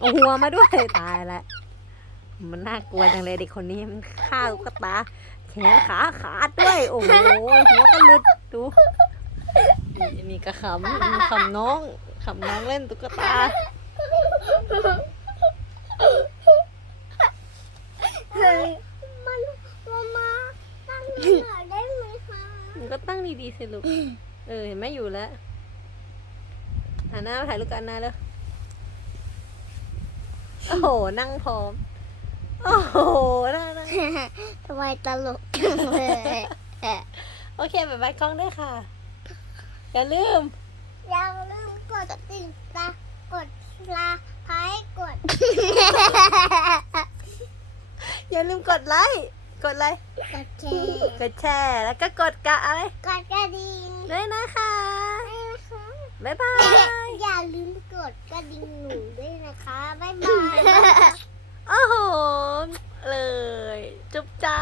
เอาหัวมาด้วยตายละมันน่ากลัวจังเลยเด็กคนนี้มันฆ่าตุ๊กตาแขนขาขาดด้วย โอ้โหหัวก็หลุดดูนี่นี่ก็ขำนี่ขำน้องขำน้องเล่นตุ๊กตาเฮ้ยมันมามาตั้งหน่อยได้ไหมคะมันก็ตั้งดีๆสิลูกเออเห็นไหมอยู่แล้วหันหน้ามาถ่ายรูปกันนะเลย โอ้โห นั่งพร้อม โอ้โหนั่งนั่งทำไมตลกจังเลยโอเคบ๊ายบายกล้องด้วยค่ะ อย่าลืม อย่าลืมกดติดตามกดลาพายกด อย่าลืมกดไลค์ กดไลค์ กดแชร์ กดแชร์ แล้วก็กดกระอะไร กดกระดิ่งด้วยนะคะได้นะคะบ๊ายบาย อย่าลืมกดกระดิ่งหนูด้วยนะคะ บ๊ายบาย โอ้โห เลย จุ๊บจ้า